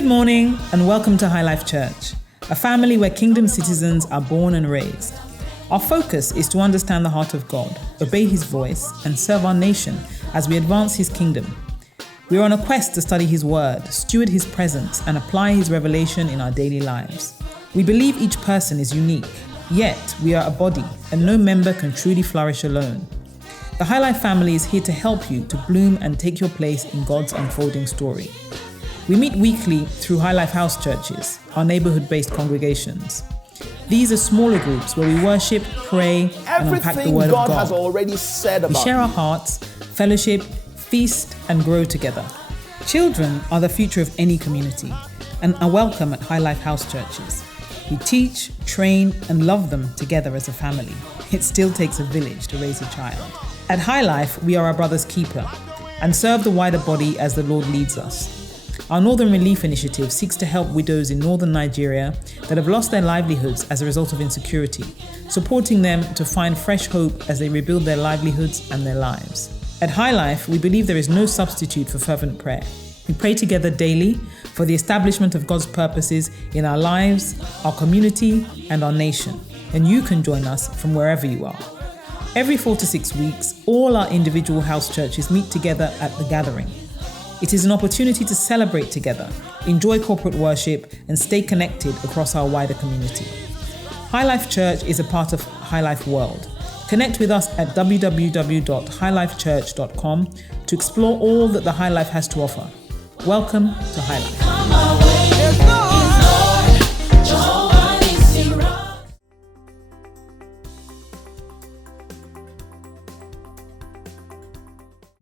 Good morning and welcome to High Life Church, a family where kingdom citizens are born and raised. Our focus is to understand the heart of God, obey his voice, and serve our nation as we advance his kingdom. We are on a quest to study his word, steward his presence, and apply his revelation in our daily lives. We believe each person is unique, yet we are a body, and no member can truly flourish alone. The High Life family is here to help you to bloom and take your place in God's unfolding story. We meet weekly through High Life House churches, our neighborhood-based congregations. These are smaller groups where we worship, pray, and unpack the word of God. Has already said about we share our hearts, fellowship, feast, and grow together. Children are the future of any community and are welcome at High Life House churches. We teach, train, and love them together as a family. It still takes a village to raise a child. At High Life, we are our brother's keeper and serve the wider body as the Lord leads us. Our Northern Relief Initiative seeks to help widows in northern Nigeria that have lost their livelihoods as a result of insecurity, supporting them to find fresh hope as they rebuild their livelihoods and their lives. At High Life, we believe there is no substitute for fervent prayer. We pray together daily for the establishment of God's purposes in our lives, our community, and our nation. And you can join us from wherever you are. Every 4 to 6 weeks, all our individual house churches meet together at the gathering. It is an opportunity to celebrate together, enjoy corporate worship, and stay connected across our wider community. High Life Church is a part of High Life World. Connect with us at www.highlifechurch.com to explore all that the High Life has to offer. Welcome to High Life.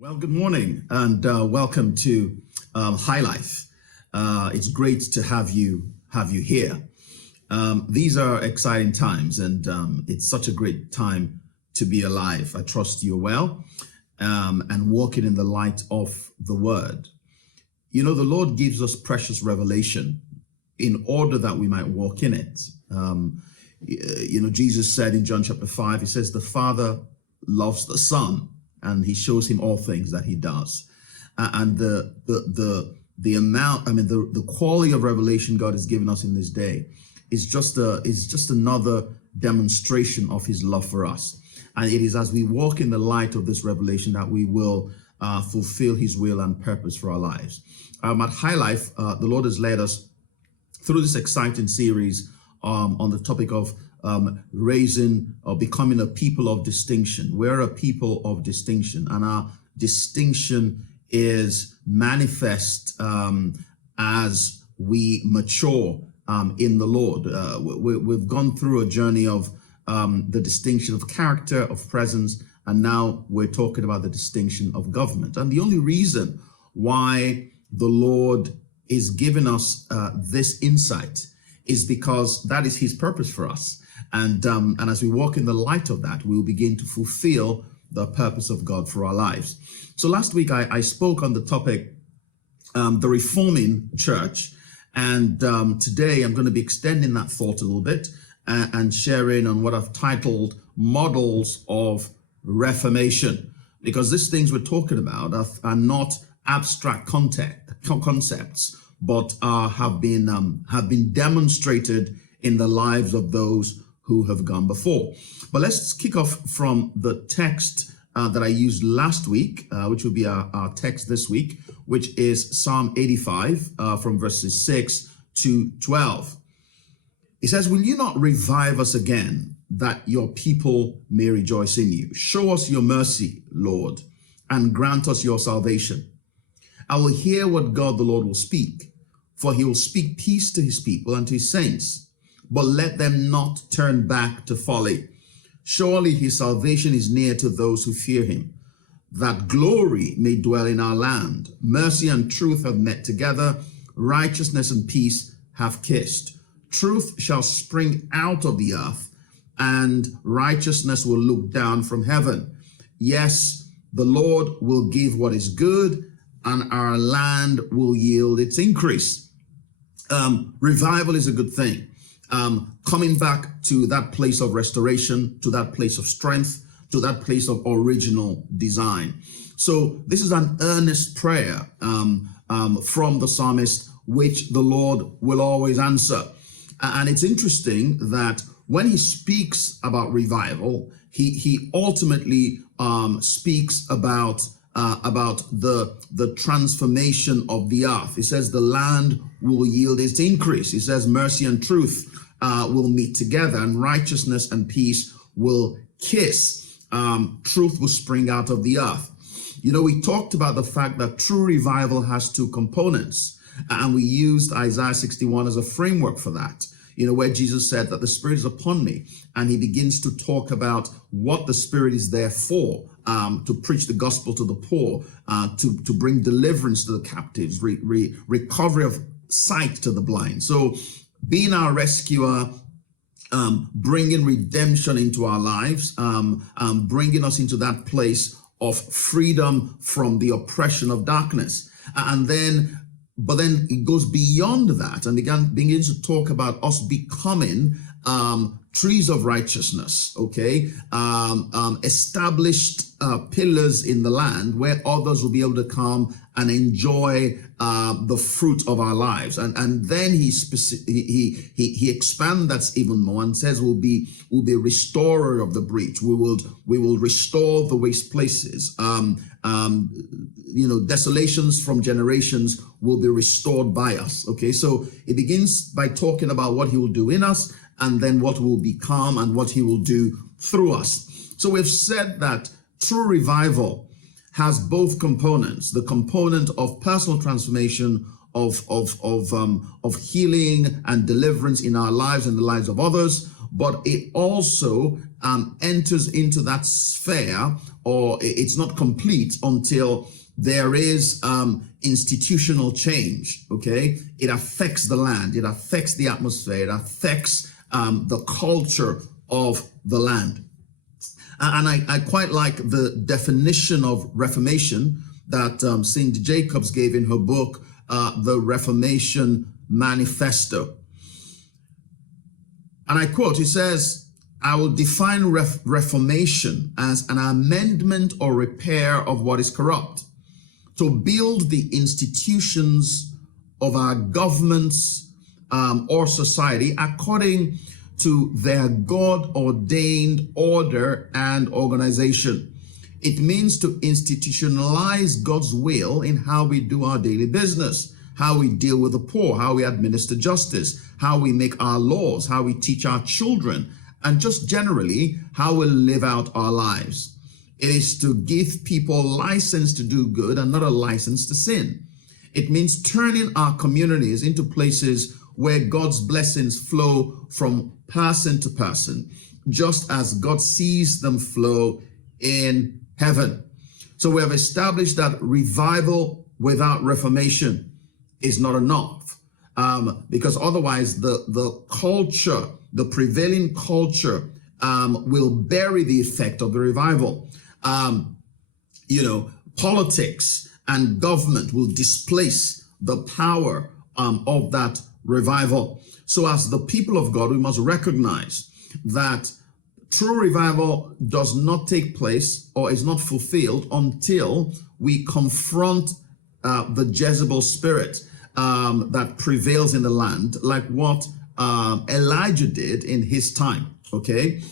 Well, good morning and welcome to High Life. It's great to have you here. These are exciting times, and it's such a great time to be alive. I trust you're well and walking in the light of the Word. You know, the Lord gives us precious revelation in order that we might walk in it. Jesus said in John chapter 5, he says, the Father loves the Son, and he shows him all things that he does. And the quality of revelation God has given us in this day is just another demonstration of his love for us. And it is as we walk in the light of this revelation that we will fulfill his will and purpose for our lives. At High Life, the Lord has led us through this exciting series on the topic of raising or becoming a people of distinction. We're a people of distinction, and our distinction is manifest as we mature in the Lord. We've gone through a journey of the distinction of character, of presence, and now we're talking about the distinction of government. And the only reason why the Lord is giving us this insight is because that is his purpose for us. And as we walk in the light of that, we will begin to fulfill the purpose of God for our lives. So last week, I spoke on the topic, the Reforming Church. And today, I'm going to be extending that thought a little bit and sharing on what I've titled Models of Reformation. Because these things we're talking about are not abstract concepts, but have been demonstrated in the lives of those who have gone before. But let's kick off from the text that I used last week, which will be our text this week, which is Psalm 85 from verses 6 to 12. It says, will you not revive us again, that your people may rejoice in you? Show us your mercy, Lord, and grant us your salvation. I will hear what God the Lord will speak, for he will speak peace to his people and to his saints. But let them not turn back to folly. Surely his salvation is near to those who fear him, that glory may dwell in our land. Mercy and truth have met together. Righteousness and peace have kissed. Truth shall spring out of the earth, and righteousness will look down from heaven. Yes, the Lord will give what is good, and our land will yield its increase. Revival is a good thing. Coming back to that place of restoration, to that place of strength, to that place of original design. So this is an earnest prayer from the psalmist which the Lord will always answer. And it's interesting that when he speaks about revival, he ultimately speaks about the transformation of the earth. He says the land will yield its increase. He says mercy and truth will meet together, and righteousness and peace will kiss. Truth will spring out of the earth. You know, we talked about the fact that true revival has two components, and we used Isaiah 61 as a framework for that. You know, where Jesus said that the Spirit is upon me, and he begins to talk about what the Spirit is there for, to preach the gospel to the poor, to bring deliverance to the captives, recovery of sight to the blind. So being our rescuer, bringing redemption into our lives, bringing us into that place of freedom from the oppression of darkness. But then it goes beyond that and begins to talk about us becoming trees of righteousness, okay? Established pillars in the land where others will be able to come and enjoy the fruit of our lives. And then he expands that even more and says we'll be restorer of the breach. We will restore the waste places. Desolations from generations will be restored by us. Okay, so it begins by talking about what he will do in us, and then what will become and what he will do through us. So we've said that true revival has both components: the component of personal transformation, of healing and deliverance in our lives and the lives of others, but it also enters into that sphere, or it's not complete until there is institutional change. Okay, it affects the land, it affects the atmosphere, it affects the culture of the land. And I quite like the definition of Reformation that St. Jacobs gave in her book, The Reformation Manifesto. And I quote, he says, I will define reformation as an amendment or repair of what is corrupt, to build the institutions of our governments or society according to their God-ordained order and organization. It means to institutionalize God's will in how we do our daily business, how we deal with the poor, how we administer justice, how we make our laws, how we teach our children, and just generally how we live out our lives. It is to give people license to do good and not a license to sin. It means turning our communities into places where God's blessings flow from person to person, just as God sees them flow in heaven. So we have established that revival without reformation is not enough, because otherwise the culture, the prevailing culture, will bury the effect of the revival. Politics and government will displace the power of that revival. So as the people of God, we must recognize that true revival does not take place or is not fulfilled until we confront the Jezebel spirit that prevails in the land, like what Elijah did in his time. Okay,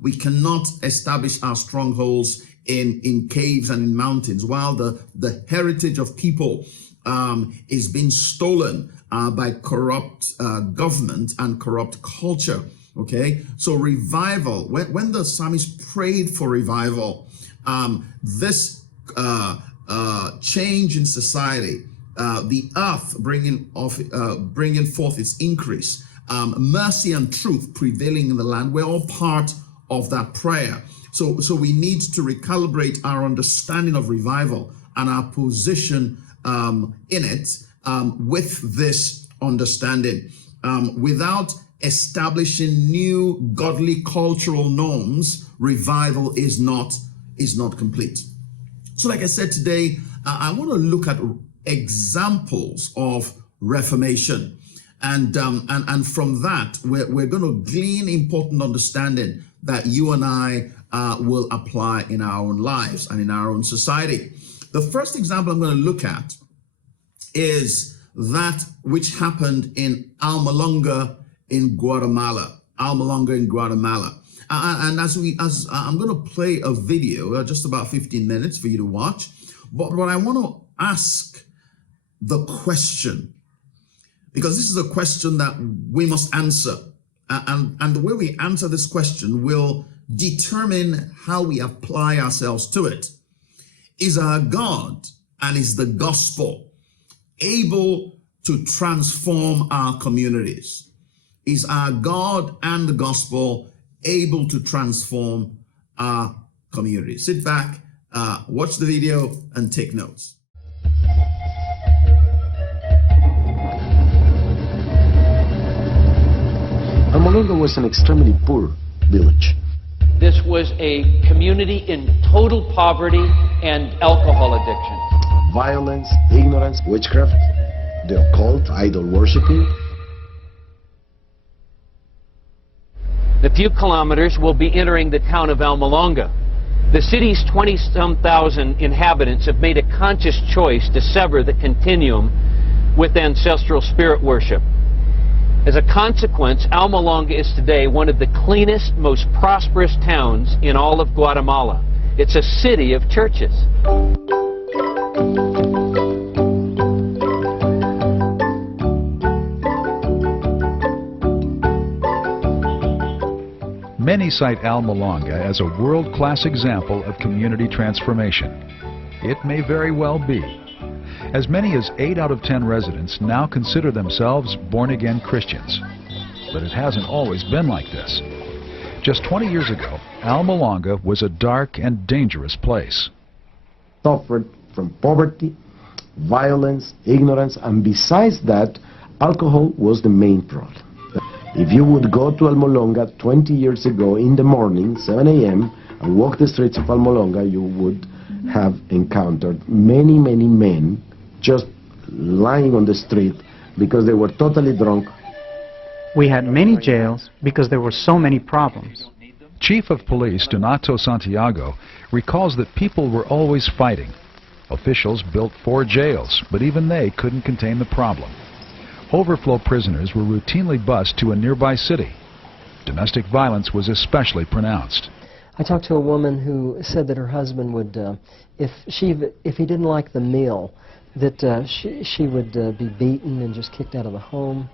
we cannot establish our strongholds in caves and in mountains while the heritage of people is being stolen by corrupt government and corrupt culture. Okay, so revival, when the psalmist prayed for revival, this change in society, the earth bringing forth its increase, mercy and truth prevailing in the land, we're all part of that prayer. So we need to recalibrate our understanding of revival and our position in it with this understanding. Without establishing new godly cultural norms, revival is not complete. So like I said today, I want to look at examples of reformation, and from that we're going to glean important understanding that you and I will apply in our own lives and in our own society. The first example I'm going to look at is that which happened in Almalonga in Guatemala. Almalonga in Guatemala. And as I'm going to play a video, just about 15 minutes for you to watch. But what I want to ask the question, because this is a question that we must answer. And the way we answer this question will determine how we apply ourselves to it. Is our God and is the gospel able to transform our communities? Is our God and the gospel able to transform our communities? Sit back, watch the video, and take notes. Almalonga was an extremely poor village. This was a community in total poverty and alcohol addiction. Violence, ignorance, witchcraft, the occult, idol worshipping. In a few kilometers, we'll be entering the town of Almalonga. The city's 20-some thousand inhabitants have made a conscious choice to sever the continuum with ancestral spirit worship. As a consequence, Almalonga is today one of the cleanest, most prosperous towns in all of Guatemala. It's a city of churches. Many cite Almalonga as a world-class example of community transformation. It may very well be. As many as 8 out of 10 residents now consider themselves born-again Christians. But it hasn't always been like this. Just 20 years ago, Almalonga was a dark and dangerous place. Suffered from poverty, violence, ignorance, and besides that, alcohol was the main problem. If you would go to Almalonga 20 years ago in the morning, 7 a.m., and walk the streets of Almalonga, you would have encountered many, many men just lying on the street because they were totally drunk. We had many jails because there were so many problems. Chief of Police Donato Santiago recalls that people were always fighting. Officials built 4 jails, but even they couldn't contain the problem. Overflow prisoners were routinely bused to a nearby city. Domestic violence was especially pronounced. I talked to a woman who said that her husband would, if he didn't like the meal, that she would be beaten and just kicked out of the home.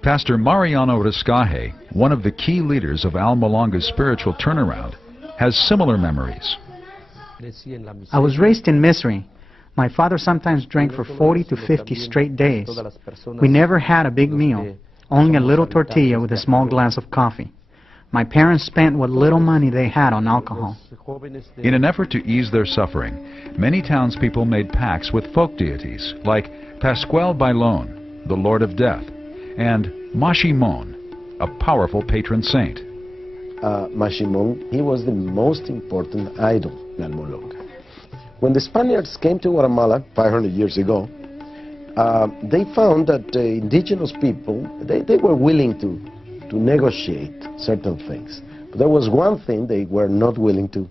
Pastor Mariano Riscaje, one of the key leaders of Almalonga's spiritual turnaround, has similar memories. I was raised in misery. My father sometimes drank for 40 to 50 straight days. We never had a big meal, only a little tortilla with a small glass of coffee. My parents spent what little money they had on alcohol. In an effort to ease their suffering, many townspeople made pacts with folk deities like Pascual Bailon, the Lord of Death, and Mashimon, a powerful patron saint. Mashimon, he was the most important idol in Almalonga. When the Spaniards came to Guatemala 500 years ago, they found that the indigenous people, they were willing to negotiate certain things. But there was one thing they were not willing to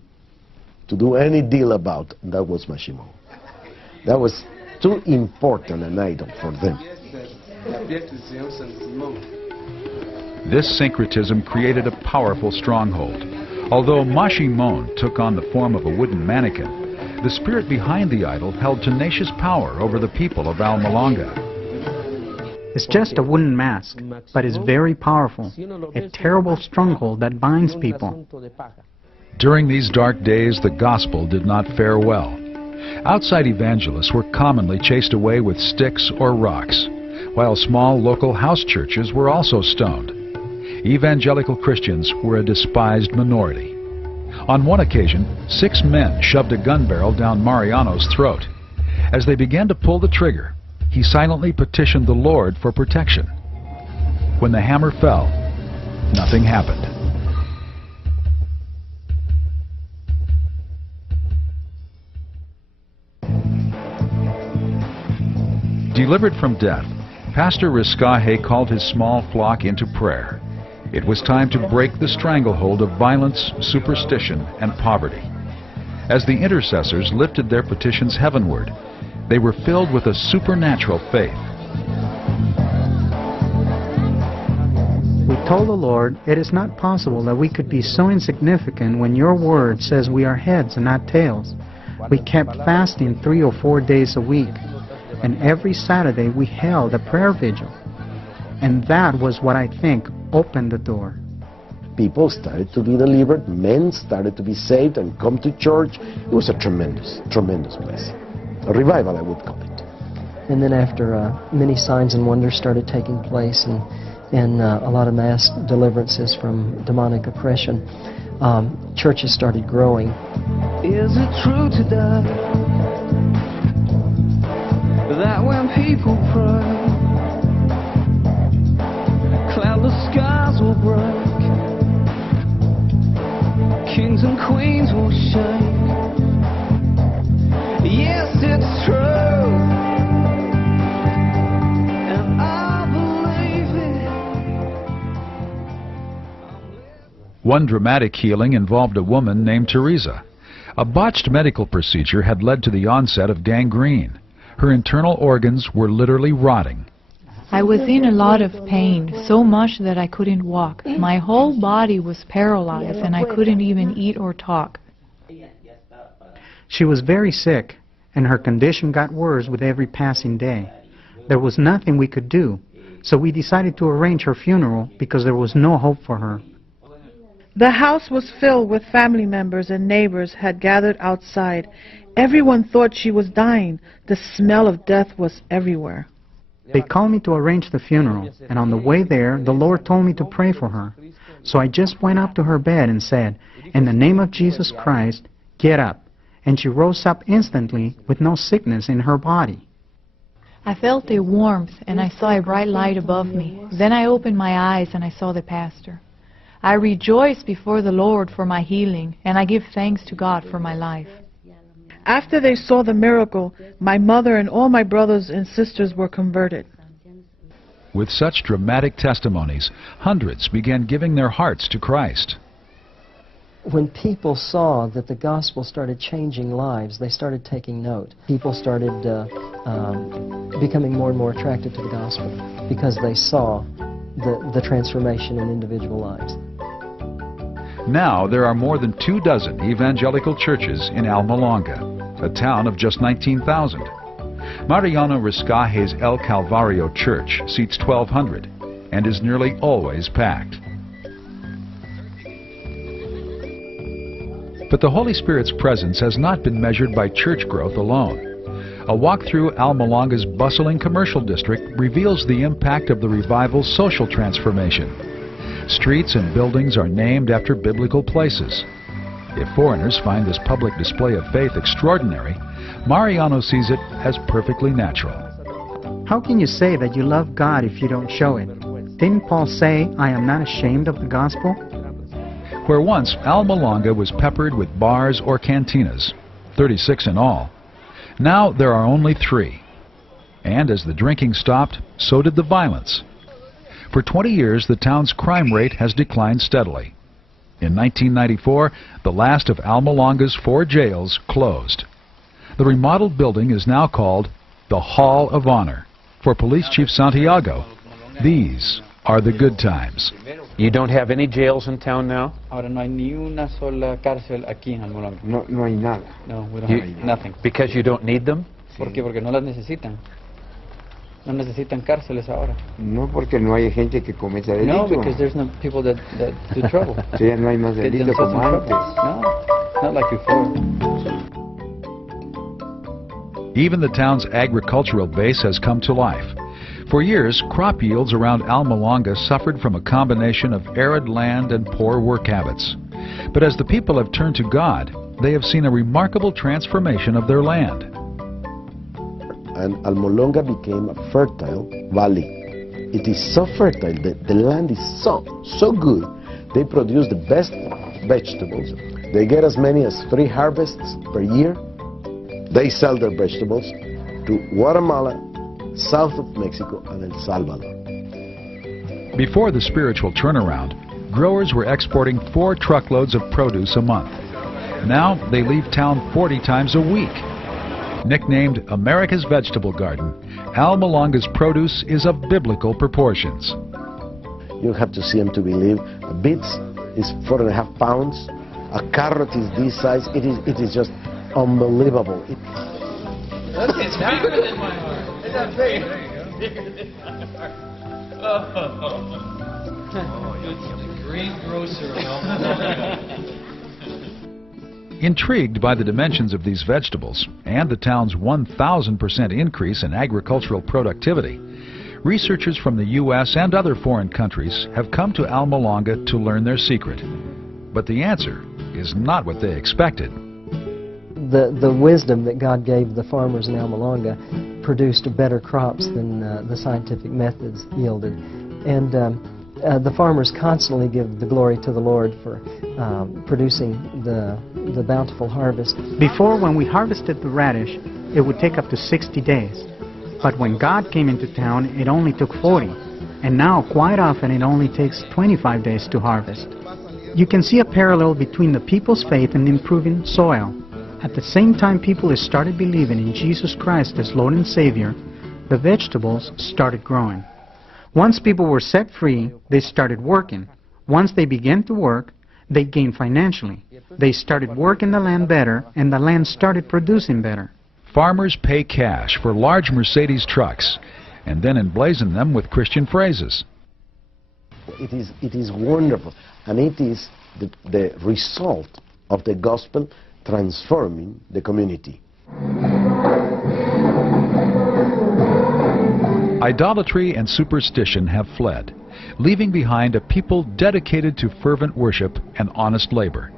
do any deal about, and that was Mashimon. That was too important an idol for them. This syncretism created a powerful stronghold. Although Mashimon took on the form of a wooden mannequin, the spirit behind the idol held tenacious power over the people of Almalonga. It's just a wooden mask, but it's very powerful, a terrible stronghold that binds people. During these dark days, the gospel did not fare well. Outside evangelists were commonly chased away with sticks or rocks, while small local house churches were also stoned. Evangelical Christians were a despised minority. On one occasion, 6 men shoved a gun barrel down Mariano's throat. As they began to pull the trigger, he silently petitioned the Lord for protection. When the hammer fell, nothing happened. Delivered from death, Pastor Riscaje called his small flock into prayer. It was time to break the stranglehold of violence, superstition, and poverty. As the intercessors lifted their petitions heavenward, they were filled with a supernatural faith. We told the Lord, it is not possible that we could be so insignificant when your word says we are heads and not tails. We kept fasting 3 or 4 days a week, and every Saturday we held a prayer vigil. And that was what I think opened the door. People started to be delivered, men started to be saved and come to church. It was a tremendous, tremendous blessing. A revival, I would call it. And then after many signs and wonders started taking place and a lot of mass deliverances from demonic oppression, churches started growing. Is it true today that when people pray, cloudless skies will break, kings and queens will shake? Yes, it's true, and I believe it. One dramatic healing involved a woman named Teresa. A botched medical procedure had led to the onset of gangrene. Her internal organs were literally rotting. I was in a lot of pain, so much that I couldn't walk. My whole body was paralyzed and I couldn't even eat or talk. She was very sick, and her condition got worse with every passing day. There was nothing we could do, so we decided to arrange her funeral because there was no hope for her. The house was filled with family members and neighbors had gathered outside. Everyone thought she was dying. The smell of death was everywhere. They called me to arrange the funeral, and on the way there, the Lord told me to pray for her. So I just went up to her bed and said, "In the name of Jesus Christ, get up." And she rose up instantly with no sickness in her body. I felt a warmth and I saw a bright light above me. Then I opened my eyes and I saw the pastor. I rejoiced before the Lord for my healing, and I give thanks to God for my life. After they saw the miracle, my mother and all my brothers and sisters were converted. With such dramatic testimonies, hundreds began giving their hearts to Christ. When people saw that the gospel started changing lives, they started taking note. People started becoming more and more attracted to the gospel because they saw the transformation in individual lives. Now there are more than 24 evangelical churches in Almalonga, a town of just 19,000. Mariano Riscaje's El Calvario Church seats 1,200 and is nearly always packed. But the Holy Spirit's presence has not been measured by church growth alone. A walk through Almalonga's bustling commercial district reveals the impact of the revival's social transformation. Streets and buildings are named after biblical places. If foreigners find this public display of faith extraordinary, Mariano sees it as perfectly natural. How can you say that you love God if you don't show it? Didn't Paul say, "I am not ashamed of the gospel"? Where once Almalonga was peppered with bars or cantinas, 36 in all, now there are only 3. And as the drinking stopped, so did the violence. For 20 years, the town's crime rate has declined steadily. In 1994, the last of Almalonga's 4 jails closed. The remodeled building is now called the Hall of Honor. For Police Chief Santiago, these are the good times. You don't have any jails in town now? Ahora no hay ni una sola cárcel aquí en Almalonga. No hay nada. No, we don't have nothing. Because you don't need them? ¿Por qué? Porque no las necesitan. No necesitan cárceles ahora. No, porque no hay gente que cometa delito. No, because there's no people that do trouble. Sí, ya no hay más delito como antes. No, not like before. Even the town's agricultural base has come to life. For years, crop yields around Almalonga suffered from a combination of arid land and poor work habits. But as the people have turned to God, they have seen a remarkable transformation of their land. And Almalonga became a fertile valley. It is so fertile that the land is so good. They produce the best vegetables. They get as many as 3 harvests per year. They sell their vegetables to Guatemala, south of Mexico, and El Salvador. Before the spiritual turnaround, growers were exporting 4 truckloads of produce a month. Now they leave town 40 times a week. Nicknamed America's Vegetable Garden, Almalonga's produce is of biblical proportions. You have to see them to believe. A beet is 4.5 pounds. A carrot is this size. It is just unbelievable. It's bigger than my heart. It's not big. Bigger than my heart. It's the greengrocer of Alpha. Intrigued by the dimensions of these vegetables and the town's 1,000% increase in agricultural productivity, researchers from the U.S. and other foreign countries have come to Almalonga to learn their secret. But the answer is not what they expected. The wisdom that God gave the farmers in Almalonga produced better crops than the scientific methods yielded. And the farmers constantly give the glory to the Lord for producing the bountiful harvest. Before, when we harvested the radish, it would take up to 60 days. But when God came into town, it only took 40. And now, quite often, it only takes 25 days to harvest. You can see a parallel between the people's faith and improving soil. At the same time people started believing in Jesus Christ as Lord and Savior, the vegetables started growing. Once people were set free, they started working. Once they began to work, they gained financially. They started working the land better, and the land started producing better. Farmers pay cash for large Mercedes trucks and then emblazon them with Christian phrases. It is wonderful, and it is the result of the gospel transforming the community. Idolatry and superstition have fled, leaving behind a people dedicated to fervent worship and honest labor.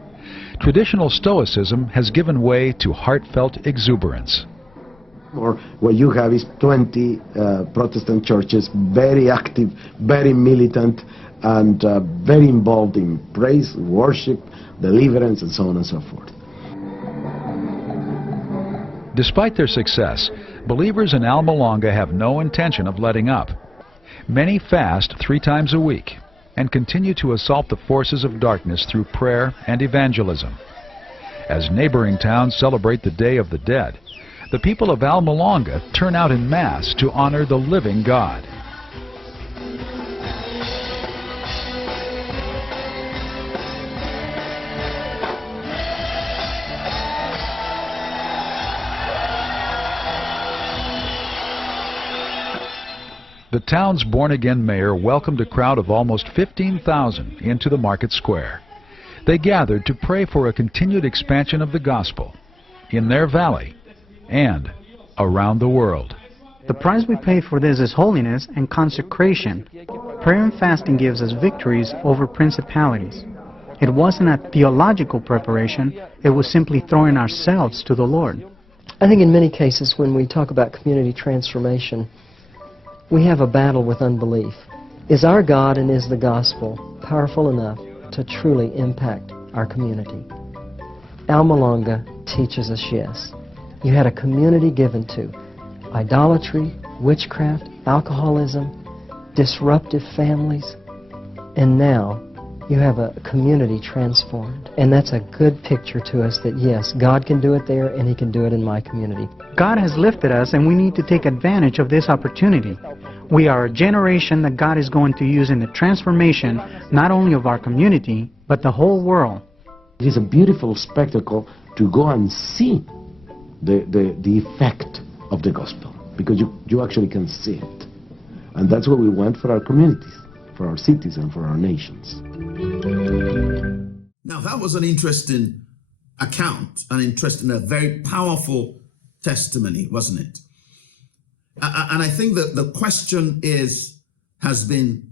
Traditional stoicism has given way to heartfelt exuberance. Or what you have is 20 Protestant churches, very active, very militant, and very involved in praise, worship, deliverance, and so on and so forth. Despite their success, believers in Almalonga have no intention of letting up. Many fast 3 times a week and continue to assault the forces of darkness through prayer and evangelism. As neighboring towns celebrate the Day of the Dead, the people of Almalonga turn out in mass to honor the living God. The town's born-again mayor welcomed a crowd of almost 15,000 into the market square. They gathered to pray for a continued expansion of the gospel in their valley and around the world. The price we pay for this is holiness and consecration. Prayer and fasting gives us victories over principalities. It wasn't a theological preparation, it was simply throwing ourselves to the Lord. I think in many cases when we talk about community transformation, we have a battle with unbelief. Is our God and is the gospel powerful enough to truly impact our community? Almalonga teaches us yes. You had a community given to idolatry, witchcraft, alcoholism, disruptive families, and now you have a community transformed. And that's a good picture to us that yes, God can do it there and He can do it in my community. God has lifted us and we need to take advantage of this opportunity. We are a generation that God is going to use in the transformation not only of our community, but the whole world. It is a beautiful spectacle to go and see the effect of the gospel, because you actually can see it. And that's what we want for our communities, for our cities, and for our nations. Now that was an interesting account, a very powerful testimony, wasn't it? And I think that the question has been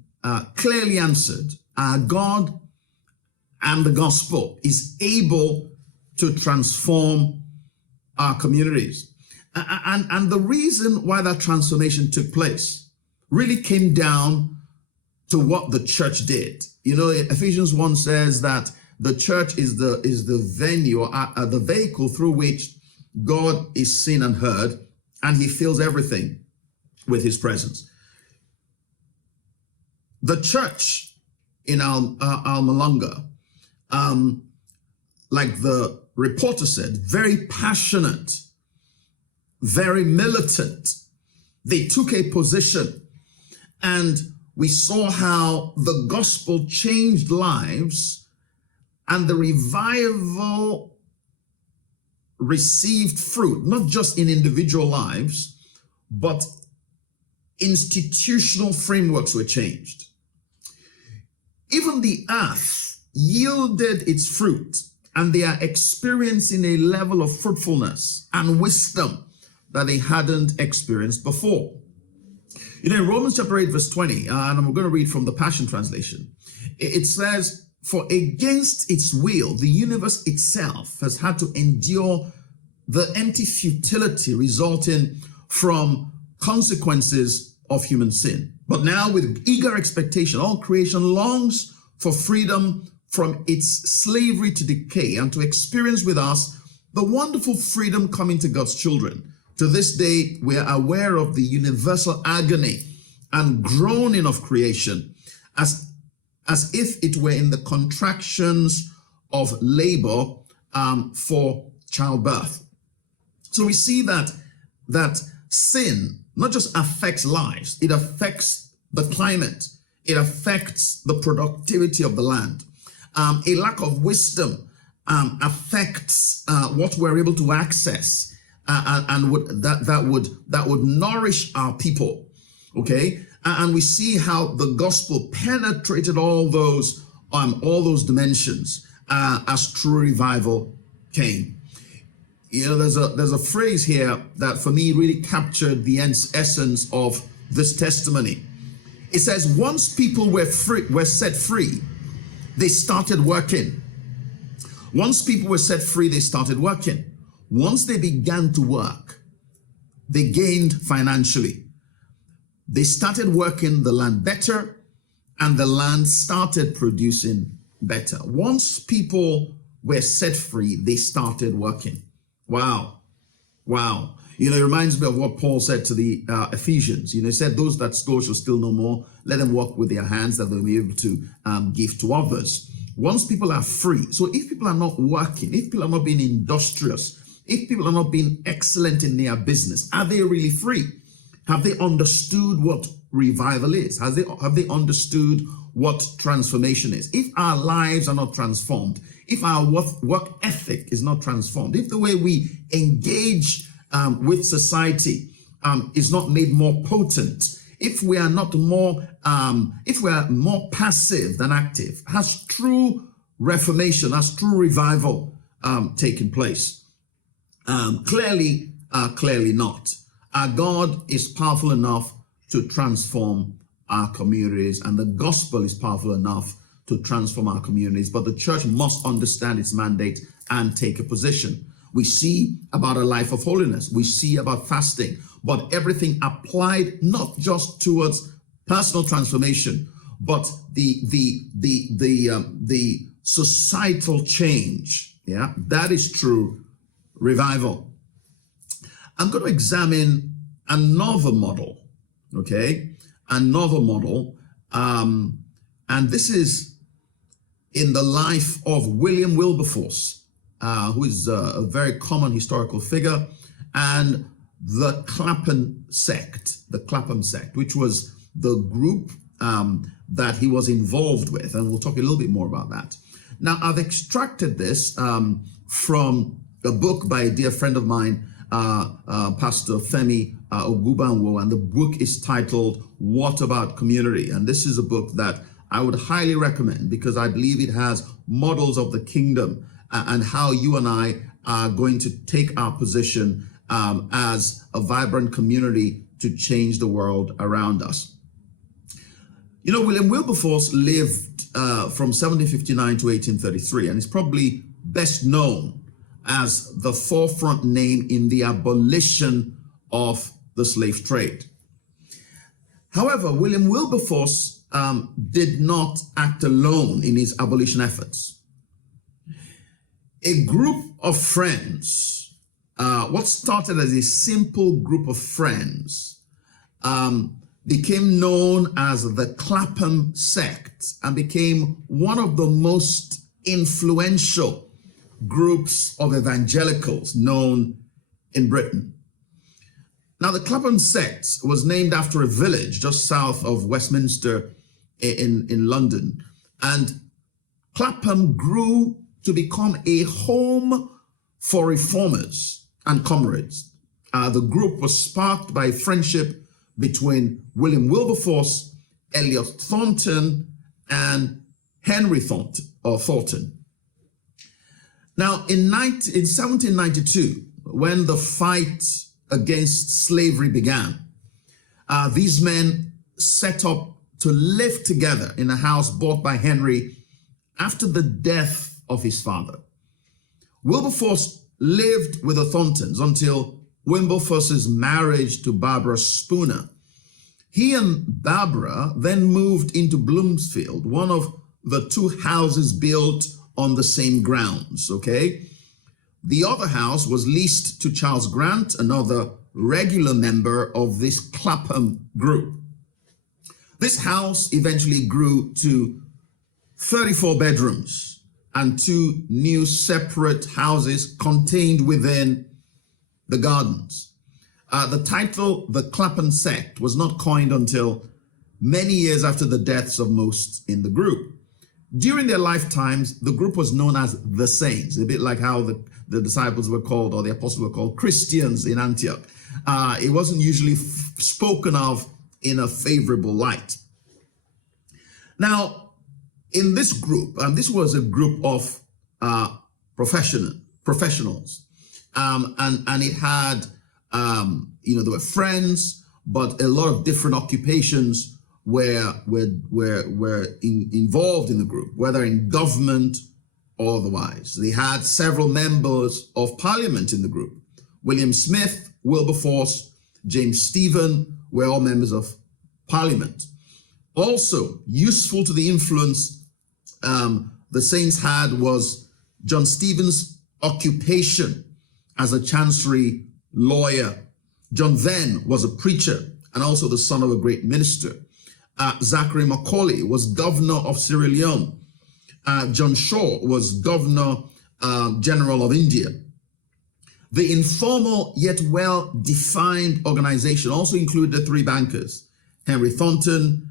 clearly answered. Our God and the gospel is able to transform our communities. And the reason why that transformation took place really came down to what the church did. You know, Ephesians 1 says that the church is the venue, or the vehicle through which God is seen and heard, and He fills everything with His presence. The church in Almalonga, like the reporter said, very passionate, very militant. They took a position, and we saw how the gospel changed lives and the revival received fruit, not just in individual lives, but institutional frameworks were changed. Even the earth yielded its fruit, and they are experiencing a level of fruitfulness and wisdom that they hadn't experienced before. You know, in Romans chapter 8, verse 20, and I'm going to read from the Passion Translation, it says, "For against its will, the universe itself has had to endure the empty futility resulting from consequences of human sin. But now with eager expectation, all creation longs for freedom from its slavery to decay and to experience with us the wonderful freedom coming to God's children. To this day, we are aware of the universal agony and groaning of creation as if it were in the contractions of labor for childbirth." So we see that sin not just affects lives, it affects the climate, it affects the productivity of the land. A lack of wisdom affects what we're able to access, and that would nourish our people. Okay, and we see how the gospel penetrated all those dimensions as true revival came. You know, there's a phrase here that for me really captured the essence of this testimony. It says, once people were set free, they started working. Once people were set free, they started working. Once they began to work, they gained financially. They started working the land better, and the land started producing better. Once people were set free, they started working. Wow. Wow. You know, it reminds me of what Paul said to the Ephesians. You know, he said, those that stole shall steal no more. Let them work with their hands that they'll be able to give to others. Once people are free, so if people are not working, if people are not being industrious, if people are not being excellent in their business, are they really free? Have they understood what revival is? Have they understood what transformation is? If our lives are not transformed, if our work ethic is not transformed, if the way we engage with society is not made more potent, if we are not more, if we are more passive than active, has true reformation, has true revival taken place? Clearly not. Our God is powerful enough to transform our communities, and the gospel is powerful enough to transform our communities, but the church must understand its mandate and take a position. We see about a life of holiness, we see about fasting, but everything applied not just towards personal transformation, but the societal change. Yeah, that is true revival. I'm going to examine another model, okay? Another model, and this is in the life of William Wilberforce, who is a very common historical figure, and the Clapham sect, which was the group that he was involved with, and we'll talk a little bit more about that. Now, I've extracted this from a book by a dear friend of mine, Pastor Femi Ogubanwo, and the book is titled What About Community? And this is a book that I would highly recommend because I believe it has models of the kingdom and how you and I are going to take our position as a vibrant community to change the world around us. You know, William Wilberforce lived from 1759 to 1833, and is probably best known as the forefront name in the abolition of the slave trade. However, William Wilberforce did not act alone in his abolition efforts. A group of friends, what started as a simple group of friends, became known as the Clapham sect and became one of the most influential groups of evangelicals known in Britain. Now, the Clapham sect was named after a village just south of Westminster in London. And Clapham grew to become a home for reformers and comrades. The group was sparked by friendship between William Wilberforce, Eliot Thornton, and Henry Thornton. Now, in 1792, when the fight against slavery began, these men set up to live together in a house bought by Henry after the death of his father. Wilberforce lived with the Thorntons until Wilberforce's marriage to Barbara Spooner. He and Barbara then moved into Bloomsfield, one of the two houses built on the same grounds, okay? The other house was leased to Charles Grant, another regular member of this Clapham group. This house eventually grew to 34 bedrooms and 2 new separate houses contained within the gardens. The title, the Clapham sect, was not coined until many years after the deaths of most in the group. During their lifetimes, the group was known as the Saints, a bit like how the disciples were called, or the apostles were called, Christians in Antioch. It wasn't usually spoken of in a favorable light. Now, in this group, this was a group of professionals, and it had, there were friends, but a lot of different occupations were involved in the group, whether in government or otherwise. They had several members of parliament in the group. William Smith, Wilberforce, James Stephen were all members of parliament. Also, useful to the influence the Saints had was John Stephen's occupation as a chancery lawyer. John Venn was a preacher and also the son of a great minister. Zachary Macaulay was governor of Sierra Leone. John Shaw was governor general of India. The informal yet well-defined organization also included 3 bankers: Henry Thornton,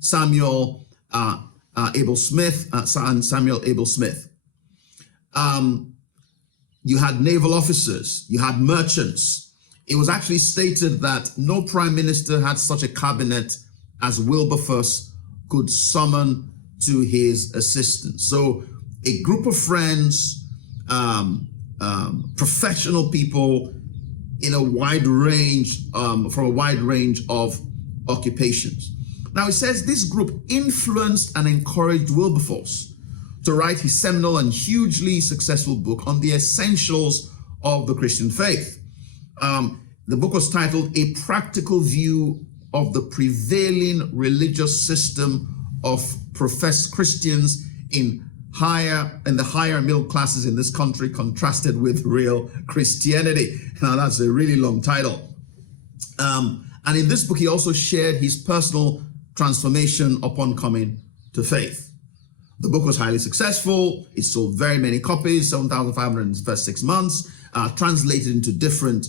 Samuel Abel Smith, and Samuel Abel Smith. You had naval officers, you had merchants. It was actually stated that no prime minister had such a cabinet as Wilberforce could summon to his assistance. So a group of friends, professional people in a wide range, from a wide range of occupations. Now it says this group influenced and encouraged Wilberforce to write his seminal and hugely successful book on the essentials of the Christian faith. The book was titled A Practical View of the Prevailing Religious System of Professed Christians in the higher middle classes in this country, contrasted with real Christianity. Now that's a really long title. And in this book, he also shared his personal transformation upon coming to faith. The book was highly successful. It sold very many copies, 7,500 in the first 6 months, translated into different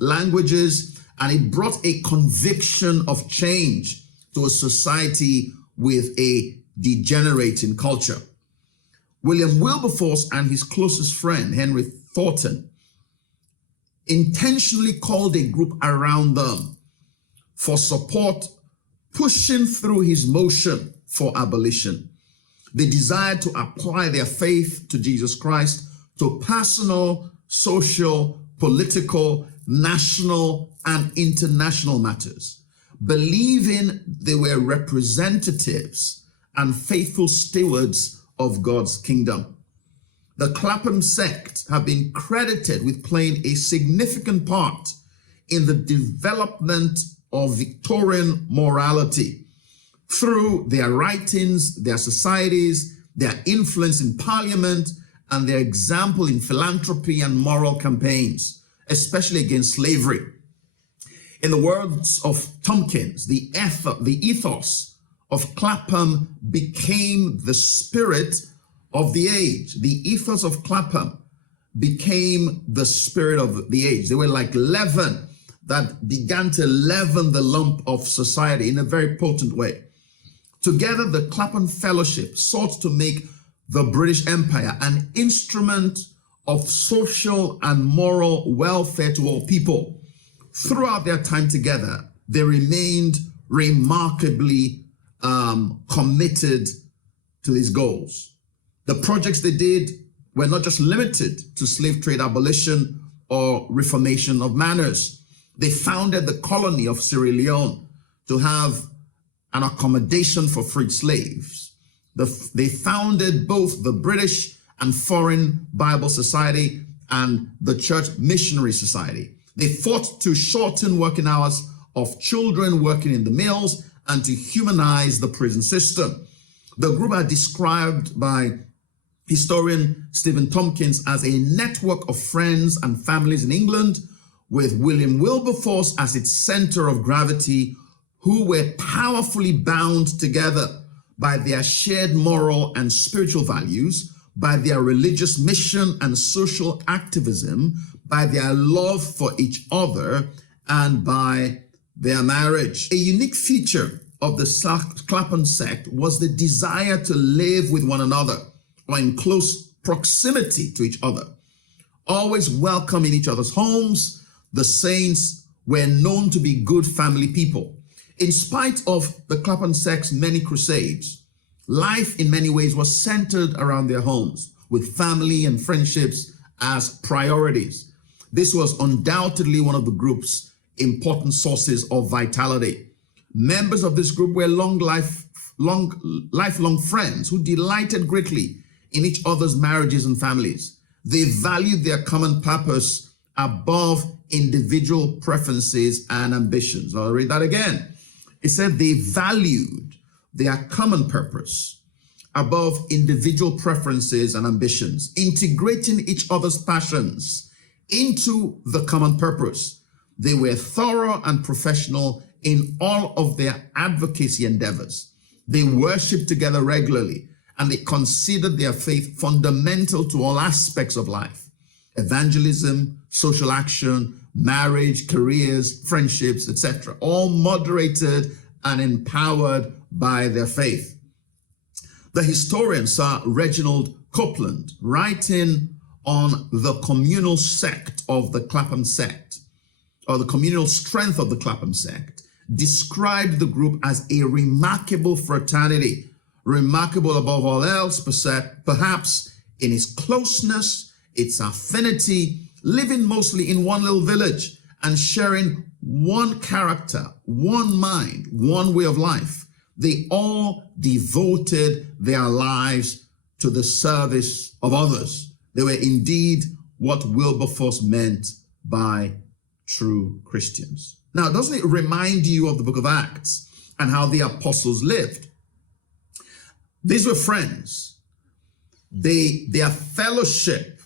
languages, and it brought a conviction of change to a society with a degenerating culture. William Wilberforce and his closest friend, Henry Thornton, intentionally called a group around them for support, pushing through his motion for abolition. They desired to apply their faith to Jesus Christ to personal, social, political, national, and international matters, believing they were representatives and faithful stewards of God's kingdom. The Clapham sect have been credited with playing a significant part in the development of Victorian morality through their writings, their societies, their influence in parliament, and their example in philanthropy and moral campaigns, especially against slavery. In the words of Tompkins, the ethos of Clapham became the spirit of the age. The ethos of Clapham became the spirit of the age. They were like leaven that began to leaven the lump of society in a very potent way. Together, the Clapham Fellowship sought to make the British Empire an instrument of social and moral welfare to all people. Throughout their time together, they remained remarkably committed to these goals. The projects they did were not just limited to slave trade abolition or reformation of manners. They founded the colony of Sierra Leone to have an accommodation for freed slaves. They founded both the British and Foreign Bible Society and the Church Missionary Society. They fought to shorten working hours of children working in the mills and to humanize the prison system. The group are described by historian Stephen Tompkins as a network of friends and families in England, with William Wilberforce as its center of gravity, who were powerfully bound together by their shared moral and spiritual values, by their religious mission and social activism, by their love for each other, and by their marriage. A unique feature of the Clapham sect was the desire to live with one another or in close proximity to each other. Always welcome in each other's homes, the saints were known to be good family people. In spite of the Clapham sect's many crusades, life in many ways was centered around their homes, with family and friendships as priorities. This was undoubtedly one of the group's important sources of vitality. Members of this group were lifelong friends who delighted greatly in each other's marriages and families. They valued their common purpose above individual preferences and ambitions. I'll read that again. It said they valued their common purpose above individual preferences and ambitions, integrating each other's passions into the common purpose. They were thorough and professional in all of their advocacy endeavors. They worshiped together regularly, and they considered their faith fundamental to all aspects of life: evangelism, social action, marriage, careers, friendships, etc., all moderated and empowered by their faith. The historian Sir Reginald Copeland, writing on the communal sect of the Clapham sect, or the communal strength of the Clapham sect, described the group as a remarkable fraternity, remarkable above all else, perhaps in its closeness, its affinity, living mostly in one little village and sharing one character, one mind, one way of life. They all devoted their lives to the service of others. They were indeed what Wilberforce meant by true Christians. Now, doesn't it remind you of the book of Acts and how the apostles lived? These were friends. Their fellowship,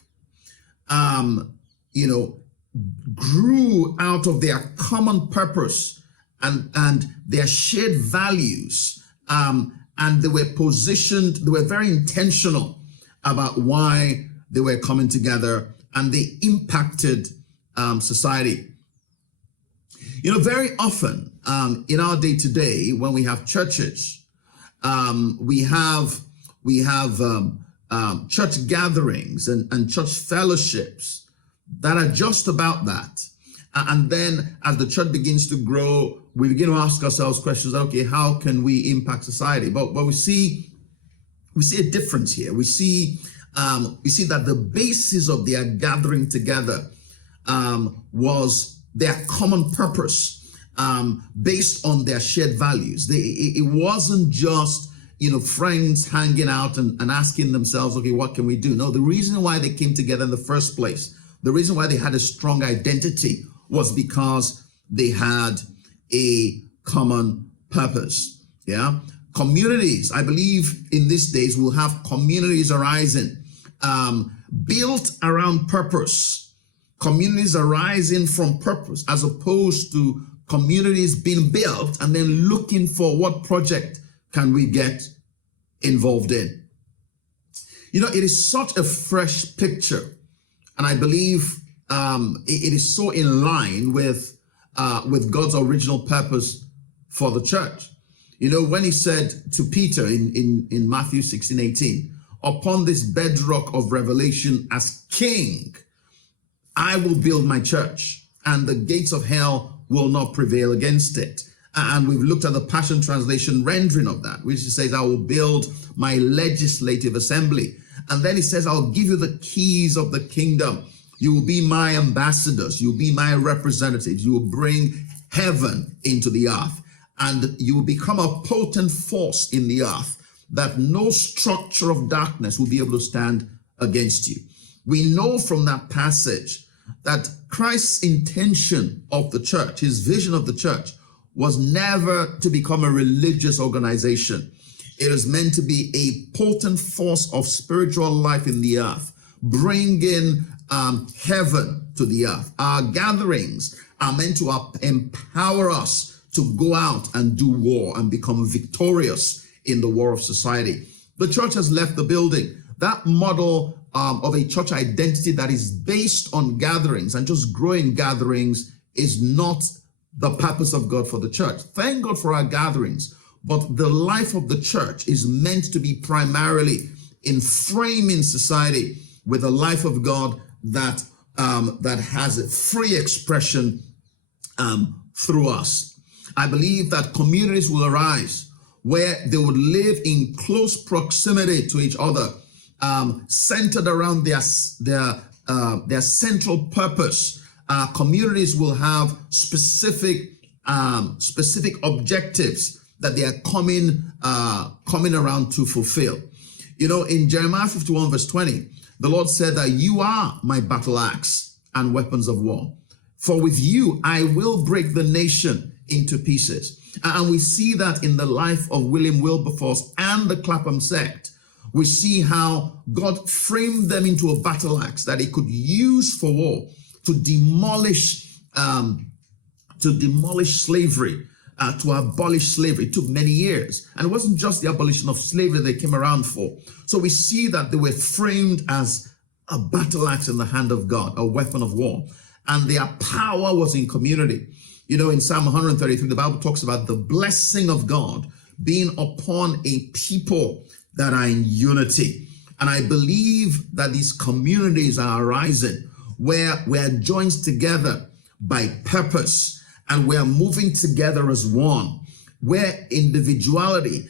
grew out of their common purpose and their shared values. And they were positioned, they were very intentional about why they were coming together, and they impacted society. Very often in our day to day, when we have churches, we have church gatherings and church fellowships that are just about that. And then as the church begins to grow, we begin to ask ourselves questions, okay, how can we impact society? But we see a difference here. We see that the basis of their gathering together was their common purpose, based on their shared values. It wasn't just friends hanging out and asking themselves, okay, what can we do? No, the reason why they came together in the first place, the reason why they had a strong identity, was because they had a common purpose. Yeah, communities, I believe in these days we'll have communities arising, built around purpose, communities arising from purpose, as opposed to communities being built and then looking for what project can we get involved in. It is such a fresh picture And I believe it is so in line with God's original purpose for the church. You know, when he said to Peter in Matthew 16:18, upon this bedrock of revelation as king, I will build my church, and the gates of hell will not prevail against it. And we've looked at the Passion Translation rendering of that, which says, I will build my legislative assembly. And then he says, I'll give you the keys of the kingdom. You will be my ambassadors. You'll be my representatives. You will bring heaven into the earth. And you will become a potent force in the earth that no structure of darkness will be able to stand against you. We know from that passage that Christ's intention of the church, his vision of the church, was never to become a religious organization. It is meant to be a potent force of spiritual life in the earth, bringing heaven to the earth. Our gatherings are meant to empower us to go out and do war and become victorious in the war of society. The church has left the building. That model of a church identity that is based on gatherings and just growing gatherings is not the purpose of God for the church. Thank God for our gatherings, but the life of the church is meant to be primarily in framing society with a life of God that has a free expression through us. I believe that communities will arise where they would live in close proximity to each other, centered around their central purpose. Communities will have specific objectives that they are coming around to fulfill. You know, in Jeremiah 51 verse 20, the Lord said that you are my battle axe and weapons of war. For with you, I will break the nation into pieces. And we see that in the life of William Wilberforce and the Clapham sect. We see how God framed them into a battle axe that he could use for war to demolish slavery, to abolish slavery. It took many years. And it wasn't just the abolition of slavery they came around for. So we see that they were framed as a battle axe in the hand of God, a weapon of war. And their power was in community. You know, in Psalm 133, the Bible talks about the blessing of God being upon a people that are in unity. And I believe that these communities are arising where we are joined together by purpose and we are moving together as one, where individuality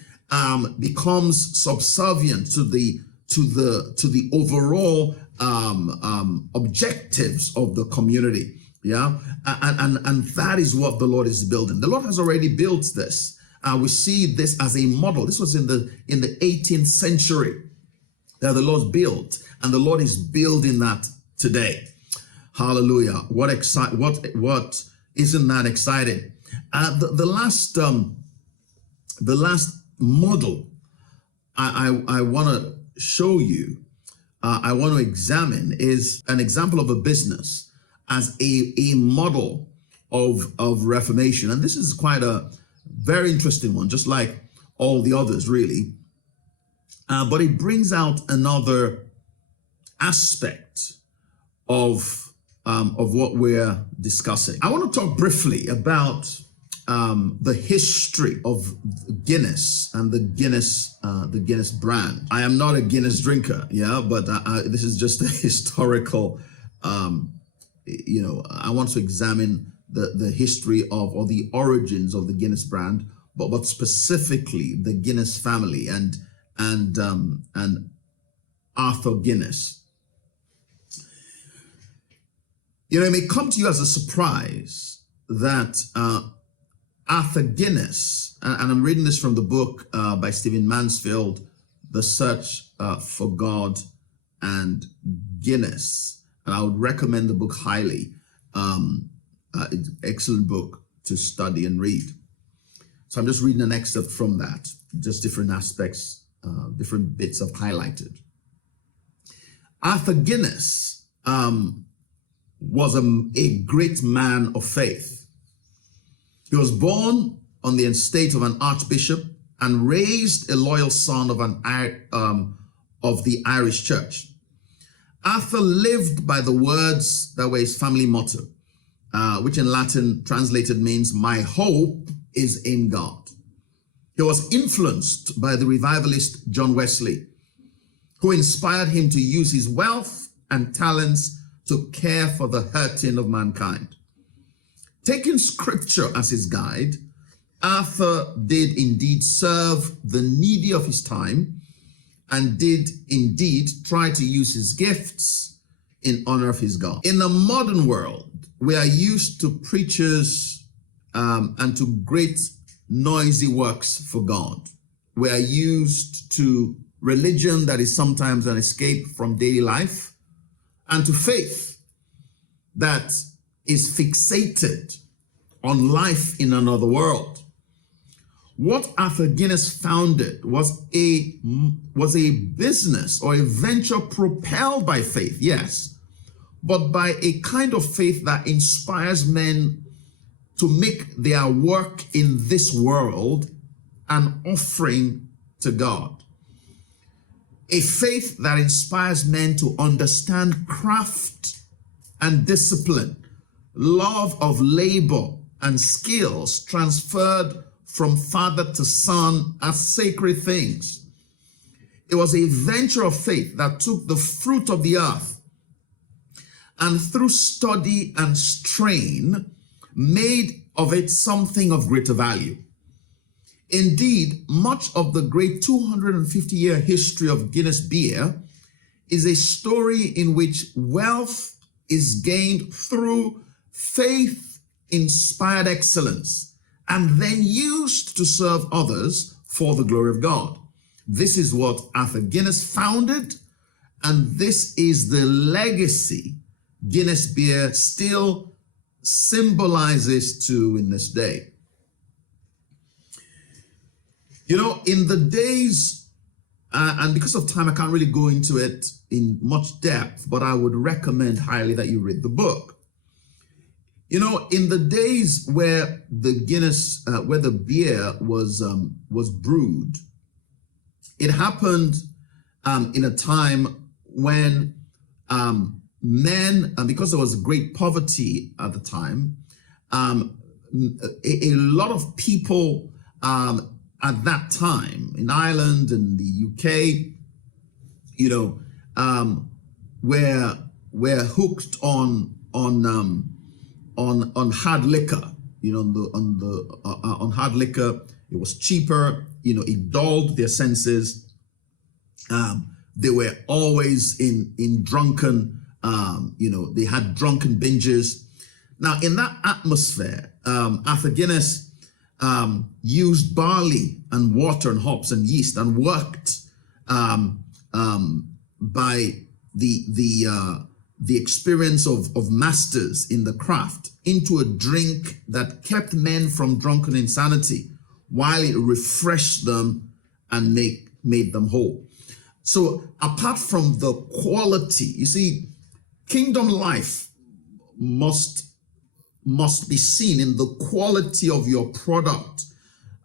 becomes subservient to the overall objectives of the community. Yeah, and that is what the Lord is building. The Lord has already built this. We see this as a model. This was in the 18th century that the Lord built, and the Lord is building that today. Hallelujah! What isn't that exciting? The last model I want to show you, I want to examine, is an example of a business as a model of Reformation. And this is quite a very interesting one, just like all the others, really. But it brings out another aspect of what we're discussing. I want to talk briefly about the history of Guinness and the Guinness brand. I am not a Guinness drinker, yeah, but this is just a historical. I want to examine the history of, or the origins of the Guinness brand, but specifically the Guinness family and Arthur Guinness. You know, it may come to you as a surprise that Arthur Guinness, and I'm reading this from the book by Stephen Mansfield, The Search for God and Guinness. And I would recommend the book highly. Excellent book to study and read. So I'm just reading an excerpt from that, just different aspects, different bits I've highlighted. Arthur Guinness was a great man of faith. He was born on the estate of an archbishop and raised a loyal son of the Irish church. Arthur lived by the words that were his family motto, which in Latin translated means, "My hope is in God." He was influenced by the revivalist John Wesley, who inspired him to use his wealth and talents to care for the hurting of mankind. Taking scripture as his guide, Arthur did indeed serve the needy of his time and did indeed try to use his gifts in honor of his God. In the modern world, we are used to preachers and to great noisy works for God. We are used to religion that is sometimes an escape from daily life, and to faith that is fixated on life in another world. What Arthur Guinness founded was a business or a venture propelled by faith, yes, but by a kind of faith that inspires men to make their work in this world an offering to God. A faith that inspires men to understand craft and discipline, love of labor and skills transferred from father to son as sacred things. It was a venture of faith that took the fruit of the earth and through study and strain made of it something of greater value. Indeed, much of the great 250-year history of Guinness beer is a story in which wealth is gained through faith-inspired excellence and then used to serve others for the glory of God. This is what Arthur Guinness founded, and this is the legacy Guinness beer still symbolizes to in this day. You know, in the days, and because of time, I can't really go into it in much depth, but I would recommend highly that you read the book. You know, in the days where the Guinness, where the beer was brewed, it happened in a time when men, because there was great poverty at the time, a lot of people at that time in Ireland and the UK, you know, were hooked on hard liquor. You know, on hard liquor, it was cheaper. You know, it dulled their senses. They were always in drunken. You know, they had drunken binges. Now, in that atmosphere, Arthur Guinness used barley and water and hops and yeast and worked by the experience of masters in the craft into a drink that kept men from drunken insanity while it refreshed them and made them whole. So apart from the quality, you see, kingdom life must be seen in the quality of your product.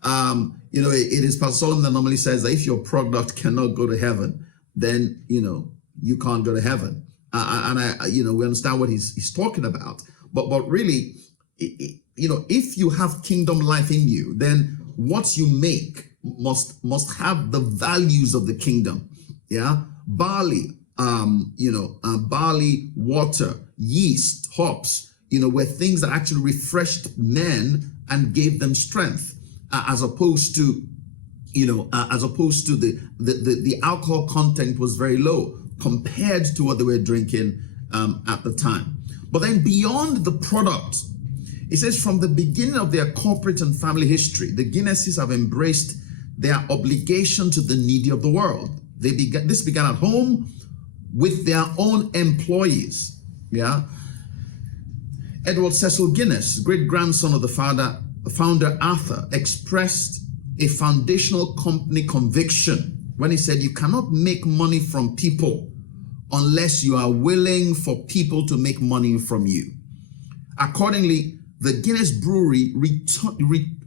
You know, it is Pastor Solomon that normally says that if your product cannot go to heaven, then, you know, you can't go to heaven. You know, we understand what he's talking about. But really, you know, if you have kingdom life in you, then what you make must have the values of the kingdom. Yeah, barley, you know, barley, water, yeast, hops, you know, were things that actually refreshed men and gave them strength, as opposed to, you know, the alcohol content was very low compared to what they were drinking at the time. But then beyond the product, it says from the beginning of their corporate and family history, the Guinnesses have embraced their obligation to the needy of the world. This began at home with their own employees. Yeah. Edward Cecil Guinness, great-grandson of the founder Arthur, expressed a foundational company conviction when he said, you cannot make money from people unless you are willing for people to make money from you. Accordingly, the Guinness Brewery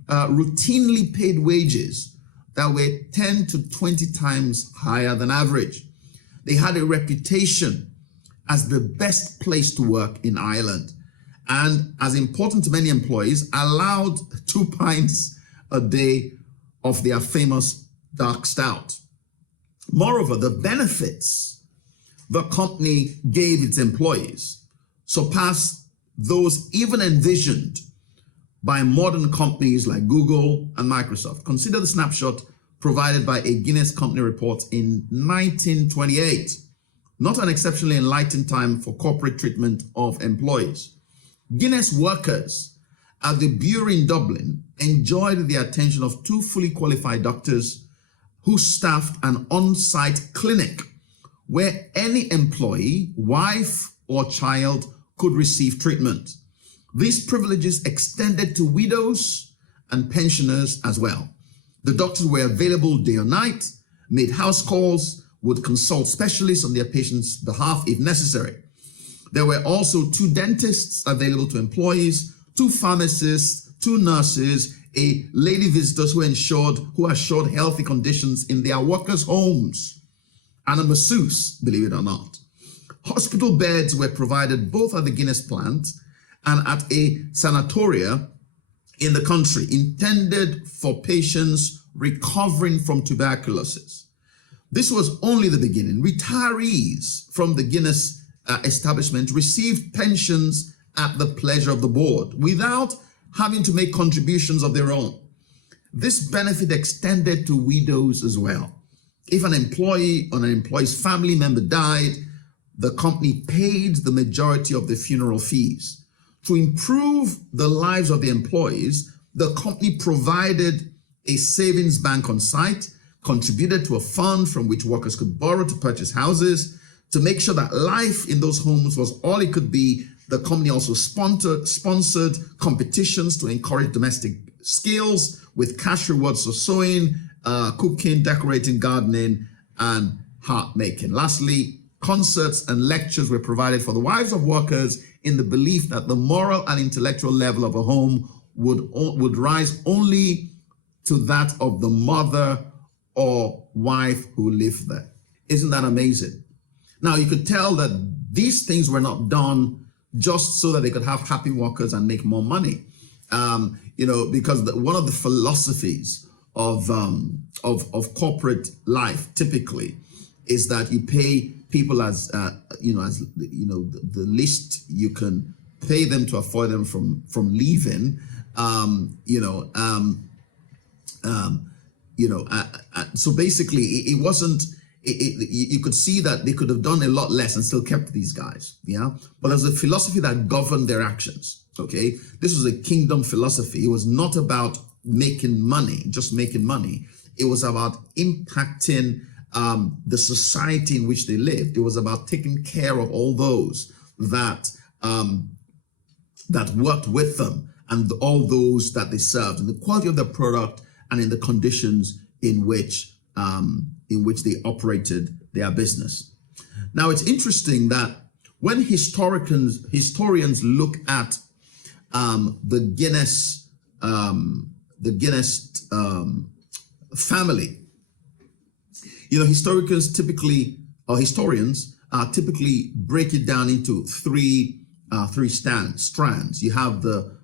routinely paid wages that were 10 to 20 times higher than average. They had a reputation as the best place to work in Ireland, and as important to many employees, allowed 2 pints a day of their famous dark stout. Moreover, the benefits the company gave its employees surpassed those even envisioned by modern companies like Google and Microsoft. Consider the snapshot provided by a Guinness Company report in 1928. Not an exceptionally enlightened time for corporate treatment of employees. Guinness workers at the brewery in Dublin enjoyed the attention of 2 fully qualified doctors who staffed an on-site clinic where any employee, wife or child could receive treatment. These privileges extended to widows and pensioners as well. The doctors were available day or night, made house calls, would consult specialists on their patients' behalf if necessary. There were also 2 dentists available to employees, 2 pharmacists, 2 nurses, a lady visitors who assured healthy conditions in their workers' homes, and a masseuse, believe it or not. Hospital beds were provided both at the Guinness plant and at a sanatoria in the country intended for patients recovering from tuberculosis. This was only the beginning. Retirees from the Guinness establishment received pensions at the pleasure of the board without having to make contributions of their own. This benefit extended to widows as well. If an employee or an employee's family member died, the company paid the majority of the funeral fees. To improve the lives of the employees, the company provided a savings bank on site, contributed to a fund from which workers could borrow to purchase houses. To make sure that life in those homes was all it could be, the company also sponsored competitions to encourage domestic skills with cash rewards for sewing, cooking, decorating, gardening, and heart making. Lastly, concerts and lectures were provided for the wives of workers in the belief that the moral and intellectual level of a home would rise only to that of the mother or wife who lived there. Isn't that amazing? Now, you could tell that these things were not done just so that they could have happy workers and make more money. Because one of the philosophies of corporate life typically is that you pay people as the least you can pay them to avoid them from leaving. So basically, it wasn't. You could see that they could have done a lot less and still kept these guys, but there's a philosophy that governed their actions. Okay, this was a kingdom philosophy. It was not about making money, just making money. It was about impacting the society in which they lived. It was about taking care of all those that worked with them and all those that they served, and the quality of the product and in the conditions in which they operated their business. Now, it's interesting that when historians look at the Guinness family, historians typically break it down into three strands. You have the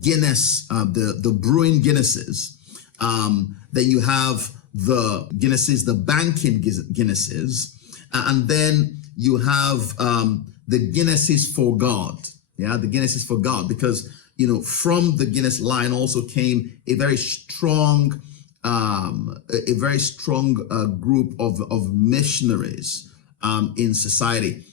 Guinness, the brewing Guinnesses. Then you have the Guinnesses, the banking Guinnesses, and then you have the Guinnesses for God. Yeah, the Guinnesses for God, because from the Guinness line also came a very strong group of missionaries in society.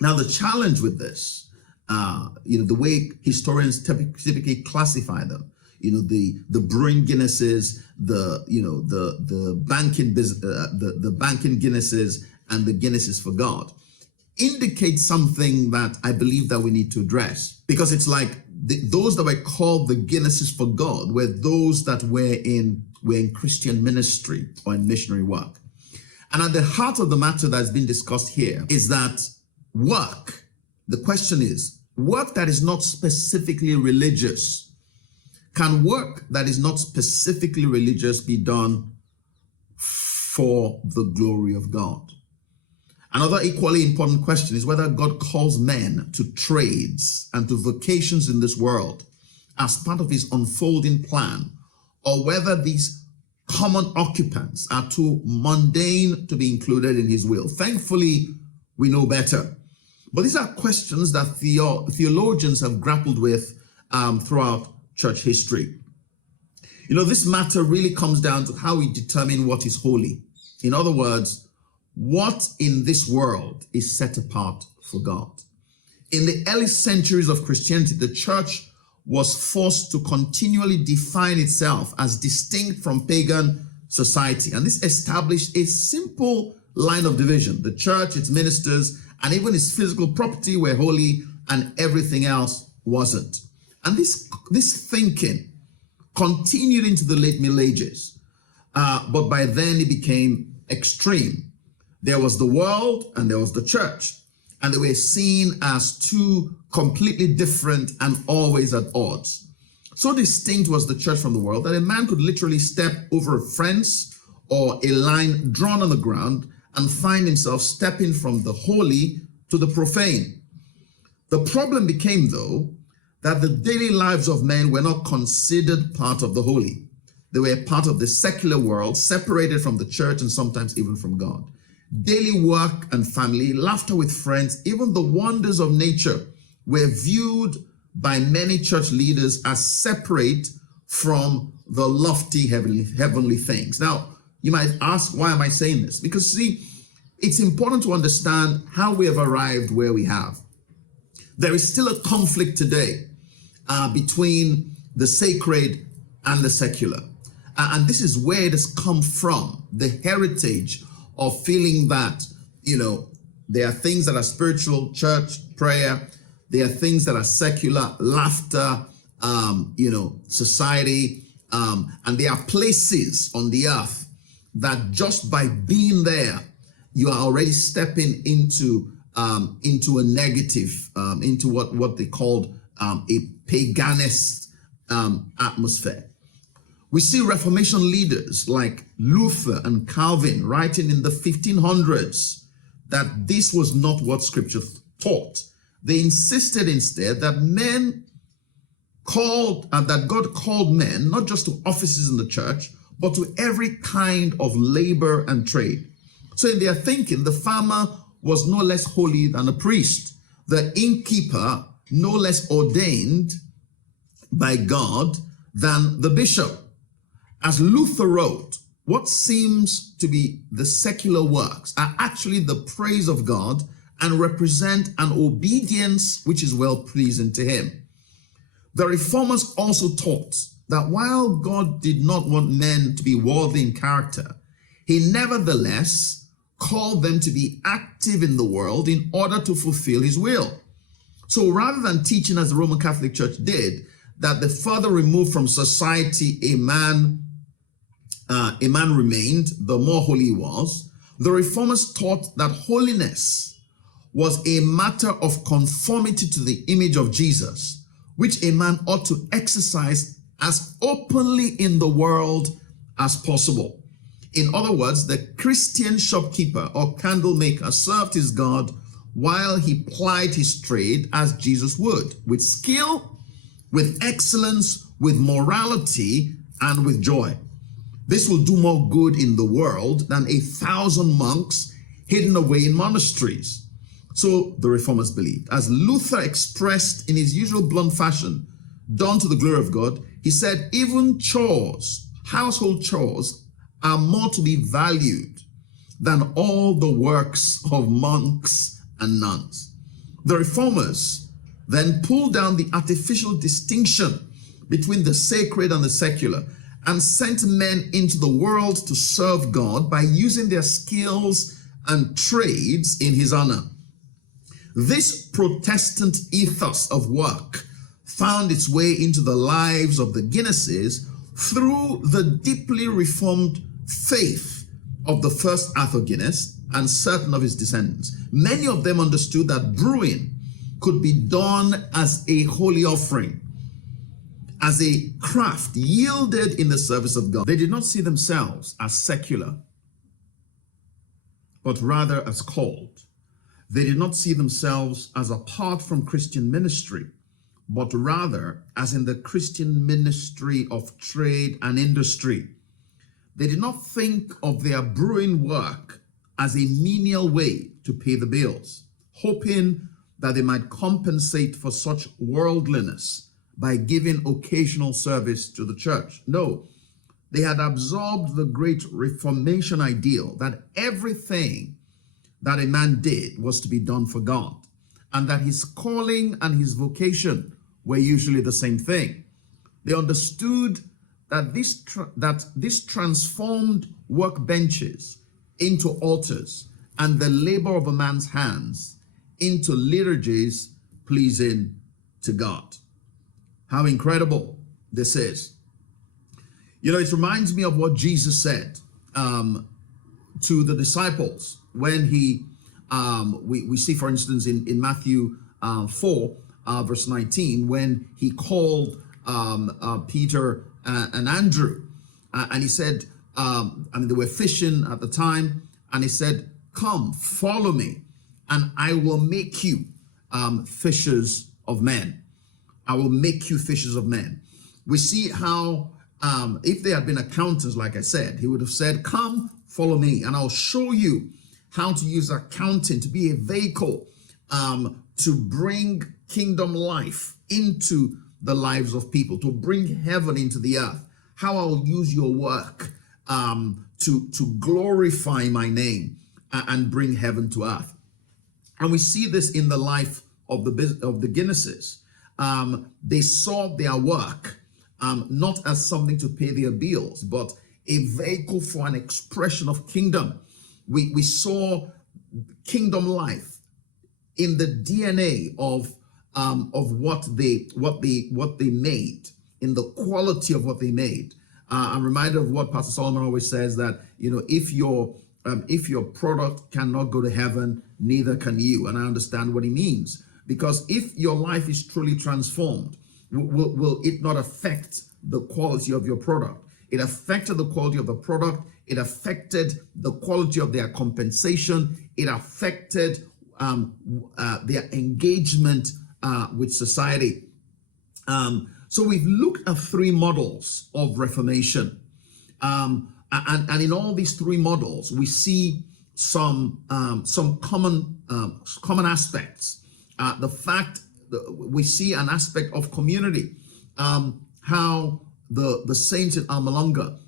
Now, the challenge with this, the way historians typically classify them, the brewing Guinnesses, the banking the banking Guinnesses, and the Guinnesses for God, indicates something that I believe that we need to address, because it's like those that were called the Guinnesses for God were those that were in Christian ministry or in missionary work. And at the heart of the matter that's been discussed here is that work, the question is, work that is not specifically religious. Can work that is not specifically religious be done for the glory of God? Another equally important question is whether God calls men to trades and to vocations in this world as part of his unfolding plan, or whether these common occupants are too mundane to be included in his will. Thankfully, we know better. But these are questions that theologians have grappled with throughout church history. You know, this matter really comes down to how we determine what is holy. In other words, what in this world is set apart for God. In the early centuries of Christianity, the church was forced to continually define itself as distinct from pagan society. And this established a simple line of division. The church, its ministers, and even its physical property were holy, and everything else wasn't. And this thinking continued into the late Middle Ages. But by then it became extreme. There was the world and there was the church, and they were seen as two completely different and always at odds. So distinct was the church from the world that a man could literally step over a fence or a line drawn on the ground and find himself stepping from the holy to the profane. The problem became, though, that the daily lives of men were not considered part of the holy. They were part of the secular world, separated from the church and sometimes even from God. Daily work and family, laughter with friends, even the wonders of nature were viewed by many church leaders as separate from the lofty heavenly things. Now, you might ask, why am I saying this? Because, see, it's important to understand how we have arrived where we have. There is still a conflict today between the sacred and the secular. And this is where it has come from, the heritage of feeling that, you know, there are things that are spiritual, church, prayer. There are things that are secular, laughter, society. And there are places on the earth that just by being there, you are already stepping into a negative, into what they called a paganist atmosphere. We see Reformation leaders like Luther and Calvin writing in the 1500s that this was not what Scripture taught. They insisted instead that that God called men not just to offices in the church, but to every kind of labor and trade. So in their thinking, the farmer was no less holy than a priest, the innkeeper no less ordained by God than the bishop. As Luther wrote, what seems to be the secular works are actually the praise of God and represent an obedience which is well-pleasing to him. The Reformers also taught that while God did not want men to be worldly in character, he nevertheless called them to be active in the world in order to fulfill his will. So rather than teaching, as the Roman Catholic Church did, that the further removed from society a man remained, the more holy he was, the Reformers taught that holiness was a matter of conformity to the image of Jesus, which a man ought to exercise as openly in the world as possible. In other words, the Christian shopkeeper or candle maker served his God while he plied his trade as Jesus would, with skill, with excellence, with morality, and with joy. This will do more good in the world than 1,000 monks hidden away in monasteries. So the Reformers believed. As Luther expressed in his usual blunt fashion, done to the glory of God, he said, even chores, household chores, are more to be valued than all the works of monks and nuns. The Reformers then pulled down the artificial distinction between the sacred and the secular and sent men into the world to serve God by using their skills and trades in his honor. This Protestant ethos of work found its way into the lives of the Guinnesses through the deeply reformed faith of the first Arthur Guinness and certain of his descendants. Many of them understood that brewing could be done as a holy offering, as a craft yielded in the service of God. They did not see themselves as secular, but but rather as called. They did not see themselves as apart from Christian ministry, but rather as in the Christian ministry of trade and industry. They did not think of their brewing work as a menial way to pay the bills, hoping that they might compensate for such worldliness by giving occasional service to the church. No, they had absorbed the great Reformation ideal that everything that a man did was to be done for God, and that his calling and his vocation were usually the same thing. They understood that this transformed workbenches into altars and the labor of a man's hands into liturgies pleasing to God. How incredible this is. You know, it reminds me of what Jesus said to the disciples when he, we see, for instance, in Matthew 4, verse 19, when he called Peter and Andrew, and he said, they were fishing at the time, and he said, "Come, follow me, and I will make you fishers of men. I will make you fishers of men." We see how, if they had been accountants, like I said, he would have said, "Come, follow me, and I'll show you how to use accounting to be a vehicle to bring kingdom life into the lives of people, to bring heaven into the earth, how I'll use your work to glorify my name and bring heaven to earth." And we see this in the life of the Guinnesses. They saw their work not as something to pay their bills, but a vehicle for an expression of kingdom. We saw kingdom life in the DNA of what they made, in the quality of what they made. I'm reminded of what Pastor Solomon always says, that, you know, if your product cannot go to heaven, neither can you. And I understand what he means, because if your life is truly transformed, will it not affect the quality of your product? It affected the quality of the product. It affected the quality of their compensation. It affected their engagement with society. So we've looked at three models of Reformation. And in all these three models, we see some common aspects. The fact that we see an aspect of community, how the saints in Almalonga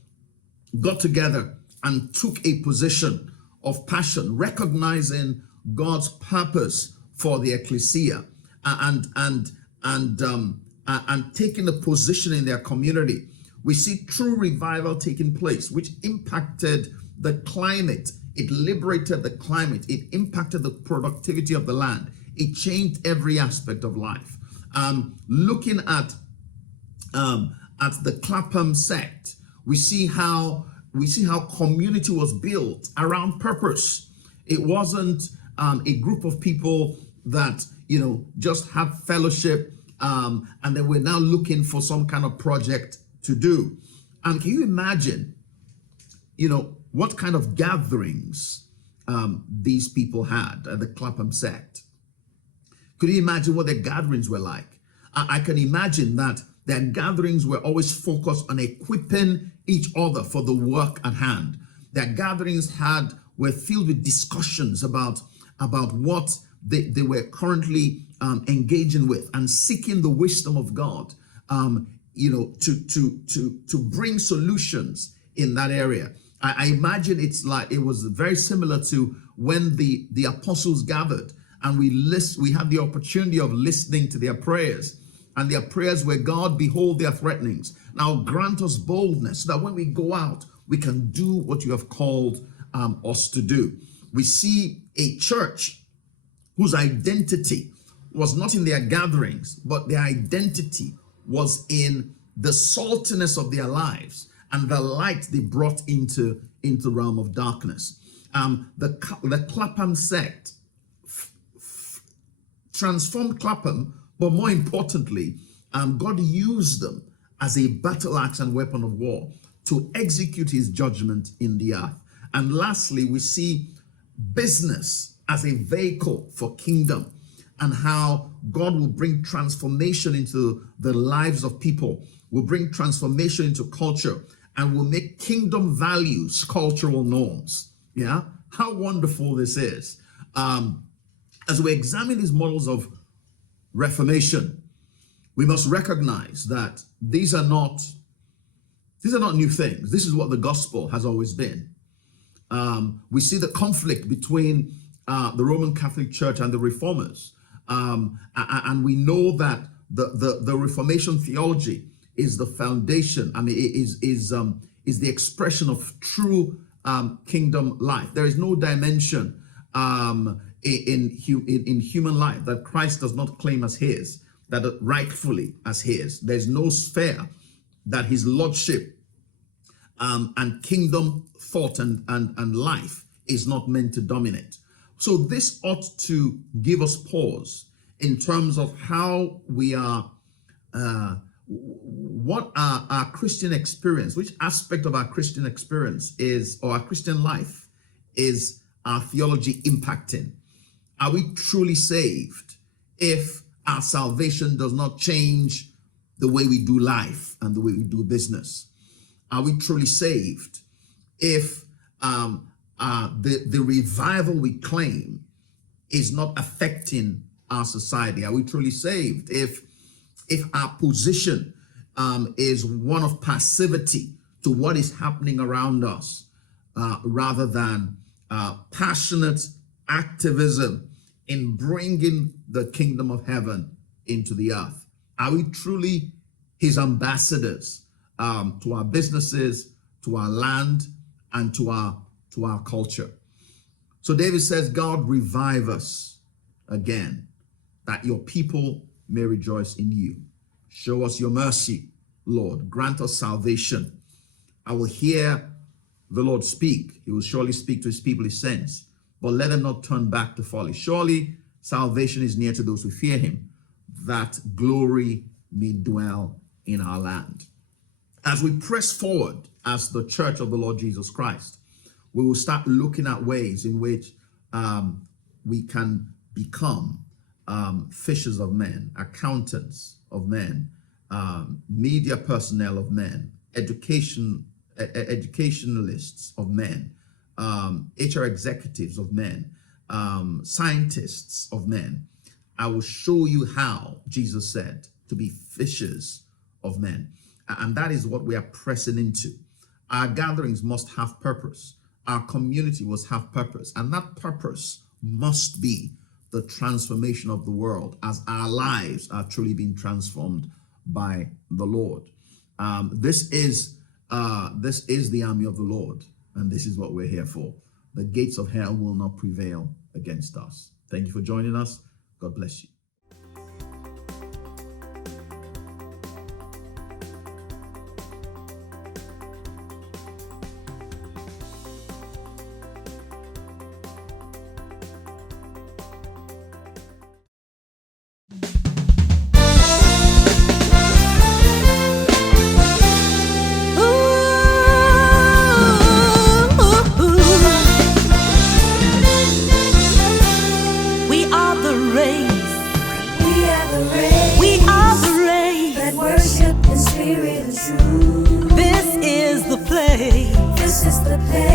got together and took a position of passion, recognizing God's purpose for the ecclesia, and taking a position in their community. We see true revival taking place, which impacted the climate. It liberated the climate. It impacted the productivity of the land. It changed every aspect of life. Looking at the Clapham sect, we see how community was built around purpose. It wasn't a group of people that, you know, just had fellowship and then we're now looking for some kind of project to do. And can you imagine, you know, what kind of gatherings these people had at the Clapham sect? Could you imagine what their gatherings were like? I can imagine that their gatherings were always focused on equipping each other for the work at hand. Their gatherings were filled with discussions about what they were currently engaging with, and seeking the wisdom of God, you know, to bring solutions in that area. I imagine it was very similar to when the apostles gathered, and we had the opportunity of listening to their prayers, and their prayers were, "God, behold their threatenings. Now grant us boldness, so that when we go out, we can do what you have called us to do." We see a church whose identity was not in their gatherings, but their identity was in the saltiness of their lives and the light they brought into the realm of darkness. The Clapham sect transformed Clapham, but more importantly, God used them as a battle axe and weapon of war to execute his judgment in the earth. And lastly, we see business as a vehicle for kingdom, and how God will bring transformation into the lives of people, will bring transformation into culture, and will make kingdom values cultural norms. Yeah, how wonderful this is. As we examine these models of reformation, we must recognize that these are not new things. This is what the gospel has always been. We see the conflict between the Roman Catholic Church and the Reformers, and we know that the Reformation theology is the foundation. I mean, is the expression of true kingdom life. There is no dimension in human life that Christ does not claim as his, that rightfully as his. There's no sphere that his lordship and kingdom thought and life is not meant to dominate. So this ought to give us pause in terms of how we are, what our Christian experience, which aspect of our Christian experience is, or our Christian life is our theology impacting. Are we truly saved if our salvation does not change the way we do life and the way we do business? Are we truly saved if the revival we claim is not affecting our society? Are we truly saved if our position is one of passivity to what is happening around us, rather than passionate activism in bringing the kingdom of heaven into the earth? Are we truly his ambassadors to our businesses, to our land, and to our culture? So David says, God, revive us again, that your people may rejoice in you. Show us your mercy, Lord. Grant us salvation. I will hear the Lord speak. He will surely speak to his people he sends, but let them not turn back to folly. Surely salvation is near to those who fear him, that glory may dwell in our land. As we press forward as the church of the Lord Jesus Christ, we will start looking at ways in which we can become fishers of men, accountants of men, media personnel of men, educationalists of men, HR executives of men, scientists of men. I will show you how, Jesus said, to be fishers of men. And that is what we are pressing into. Our gatherings must have purpose. Our community must have purpose. And that purpose must be the transformation of the world as our lives are truly being transformed by the Lord. This is the army of the Lord, and this is what we're here for. The gates of hell will not prevail against us. Thank you for joining us. God bless you. This is the place